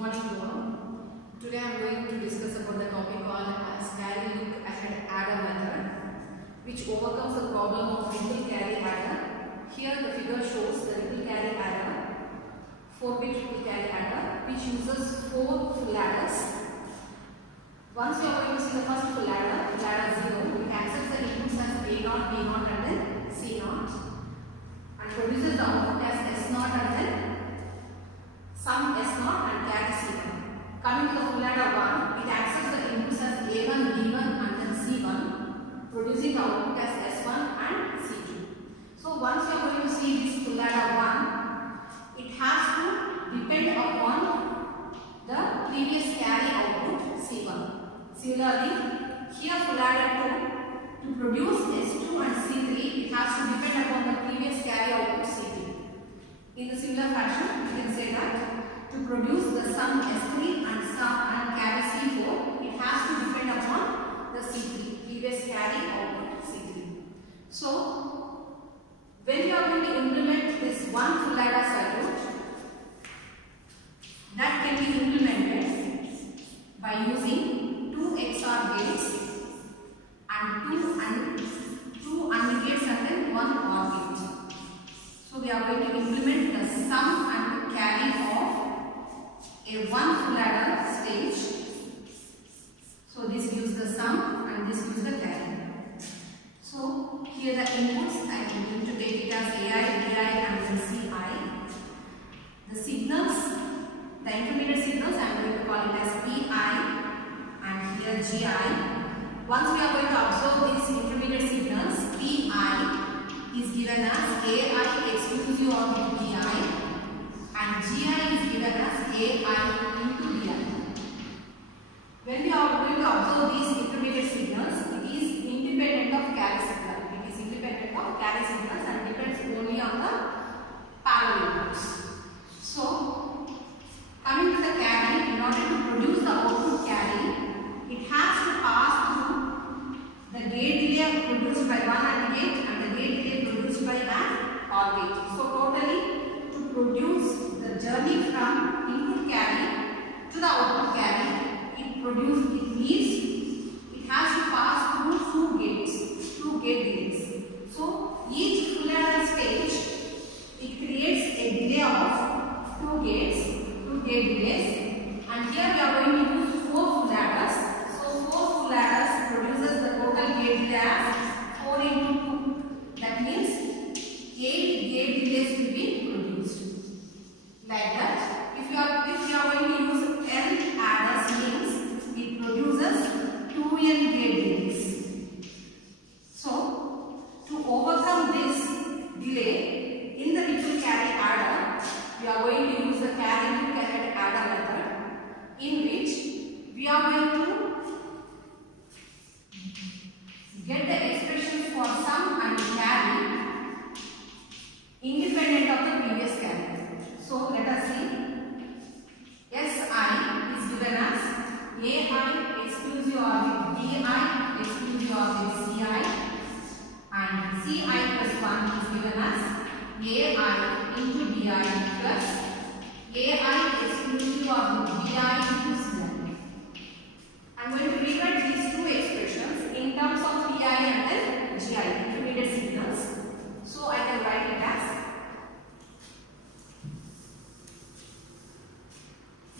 morning to all. Today I am going to discuss about the topic called as carry look ahead adder method, which overcomes the problem of ripple carry adder. Here the figure shows the ripple carry adder, 4-bit ripple carry adder, which uses 4 full adders. Once you are going to see the first full adder, ladder 0, it accepts the inputs as A0, B0 and then C0 and produces the output as S0 and then sum S0 and carry C1. Coming to the full adder 1, it accepts the inputs as A1, B1 and then C1, producing the output as S1 and C2. So once you are going to see this full adder 1, it has to depend upon the previous carry output C1. Similarly, here full adder 2, to produce S2 and C3, it has to depend upon the previous carry output C3. In the similar fashion, you can say that to produce the sum S3 and carry C4, it has to depend upon the C3, previous carry output C3. So, when you are going to implement this one full adder circuit, that can be implemented by using 2 XOR gates and 2 AND gates and then 1 OR gate. So we are going to implement the sum and carry of a one full adder stage. So this gives the sum and this gives the carry. So here the inputs I am going to take it as AI, BI and then CI. The signals, the intermediate signals I am going to call it as PI and here GI. Once we are going to observe these intermediate signals, PI is given as AI exclusive of BI and GI is given as AI into BI. When we are going to observe these intermediate signals, it is independent of carry signal. It is independent of carry signals and depends only on the parallel inputs. So, coming to the carry, in order to produce the output carry, it has to pass through the gate delay produced by one AND gate and the gate delay produced by an OR gate. So totally, to produce the journey from input carry to the output carry, it needs, it has to pass through 2 gates, 2 gate delays. So each full adder stage, it creates a delay of 2 gates, 2 gate delays, and here we are going to use 4 full adders. So 4 full adders produces the total gate delay as 4 into 2. That means 8 gate delays will be produced. Like that, if you are going to use n adders, means it produces 2n gate delays. So to overcome this delay in the ripple carry adder, we are going to use the carry look ahead adder method, in which we are going to get the expressions for sum and carry independent of the previous carry. So let us see. Si is given as AI exclusive of BI exclusive of CI and CI plus 1 is given as AI into BI plus AI exclusive of BI into CI. I am going to rewrite these two expressions in terms of PI and then GI, intermediate signals. So I can write it as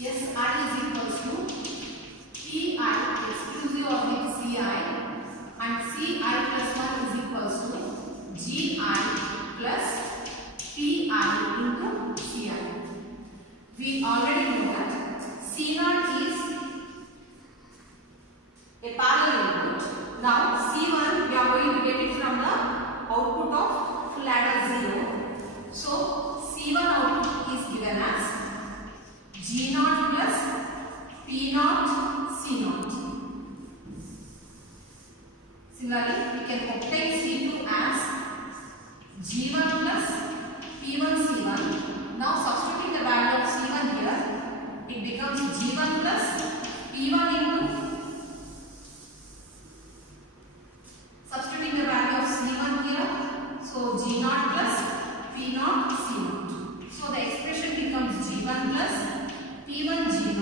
Si is equals to PI exclusive of CI and CI plus 1 is equals to GI plus PI into CI. We already know that C0 is a parallel input. Now C1 we are going to get it from the output of full adder 0. So C1 output is given as G0 plus P0 C0. Similarly, we can obtain C2 as G1 plus P1 C1. Now substituting the value of C1 here, it becomes G1 plus P1 into, substituting the value of C1 here, so G0 plus P0 C0. So the expression becomes G1 plus P1 G0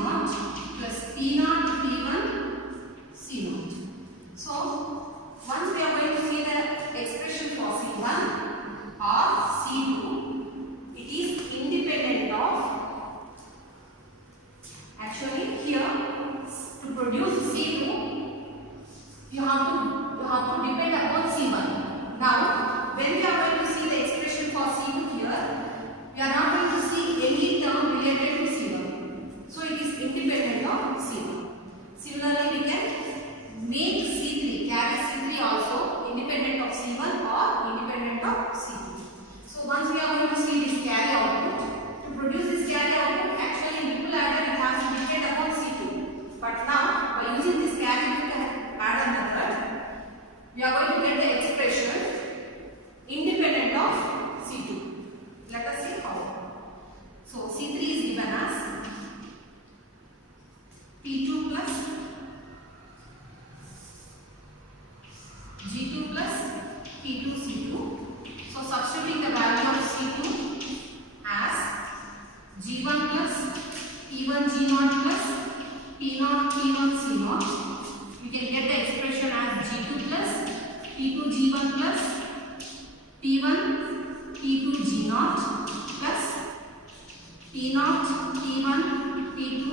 P naught, P1, P2,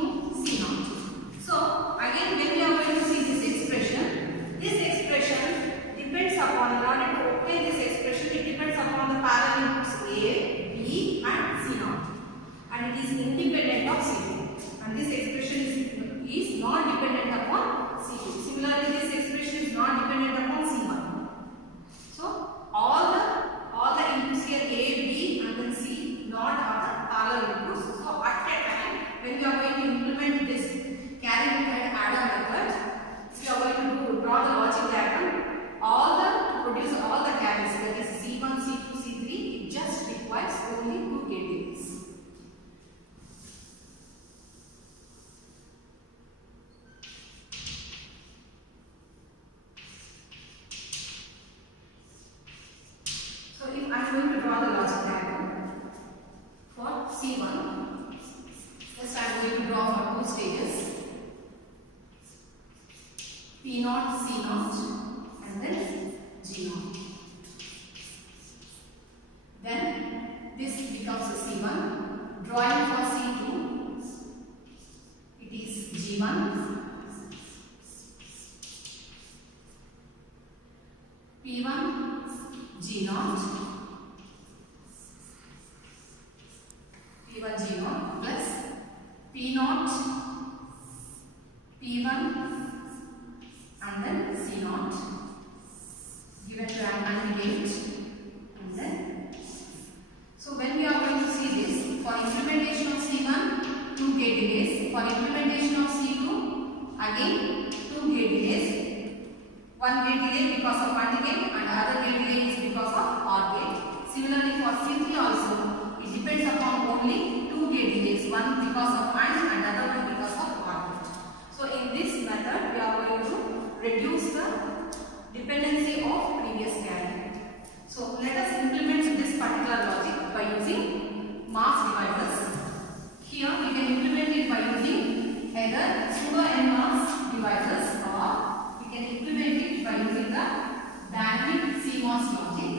C naught. So again when we are going to see this expression depends upon, in order to obtain this expression, it depends upon the parallel inputs A, B and C naught, and it is independent of C2, and this expression is not dependent upon C2. Similarly, this expression is not dependent upon C1. So all the inputs here A, B and then C naught are the parallel inputs. So at a time when we are going to implement this carry method adder method, we are going to draw the logic diagram. To produce all the carries, that is C1, C2, C3, it just requires only 2 gate delays. So if I am going to draw the logic diagram for C1, first I am going to draw for 2 stages, P naught, C naught and then G naught. Then this becomes a C1. Drawing for C2, it is G1, P1, G naught, P1, G naught plus P naught, P1 and then C naught given to an candidate, and then so when we are going to see this, for implementation of C1 2 gate delays, for implementation of C2 again 2 gate delays, 1 gate delay because of AND gate and other gate delay is because of OR gate. Similarly for C3 also it depends upon only 2 gate delays, one because of AND and other one because of OR gate. So in this method we are going to reduce the dependency of previous carry. So let us implement this particular logic by using mask dividers. Here we can implement it by using either pseudo NMOS dividers or we can implement it by using the dynamic CMOS logic.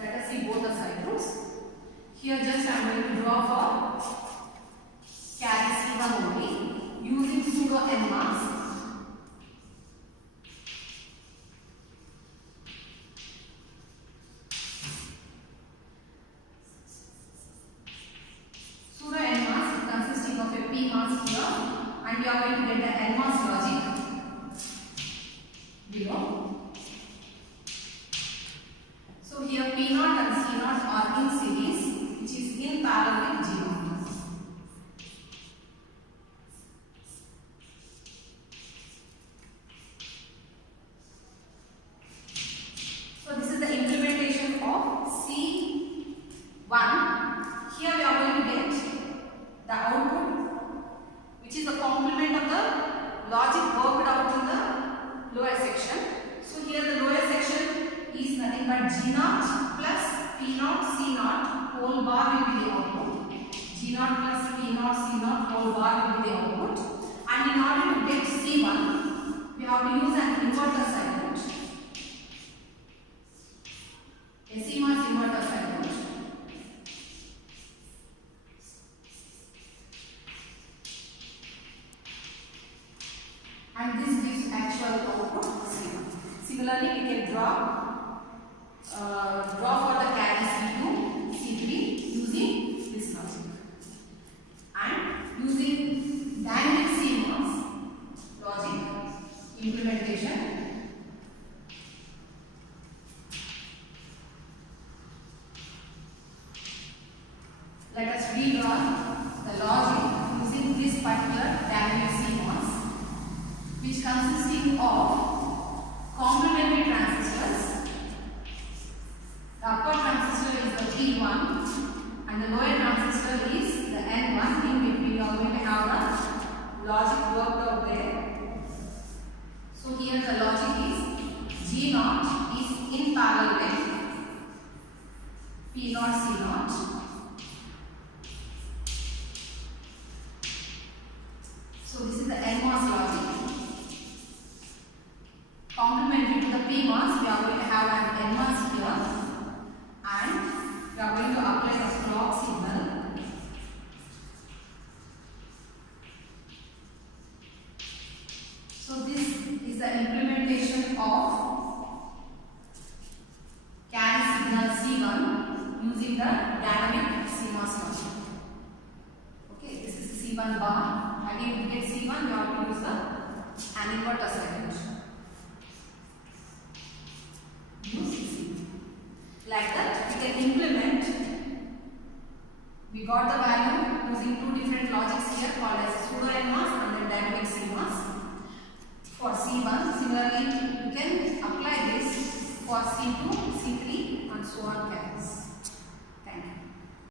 Let us see both the cycles. Here just I am going to draw for carry C1 only using pseudo NMOS. And we are going to get the NMOS logic below. So here P naught and C naught are in series, which is in parallel with G naught. So this is the implementation of C1. Here we are going to get the output, which is a complement of the logic worked out in the lower section. So here the lower section is nothing but G naught plus P naught C naught whole bar will be the output. G naught plus P naught C naught whole bar will be the output. And in order to get C1, we have to use an inverter circuit, a CMOS inverter circuit. And this gives actual output C1. Similarly, we can draw for the carry C2, C3 using this logic. And using dynamic CMOS logic implementation, let us redraw the logic using this particular dynamic CMOS, which consisting of complementary transistors. The upper transistor is the P1 and the lower transistor is the N1. In between we are going to have the logic worked out there. So here the logic is G naught is in parallel with P naught C naught. So this is the NMOS logic. Complementary to the PMOS, C1 bar. Again, we get C1, we have to use an inverter circuit. Use C1. Like that, we can implement. We got the value using two different logics here called as pseudo NMOS and then dynamic CMOS. For C1, similarly, you can apply this for C2, C3 and so on carriers. Thank you.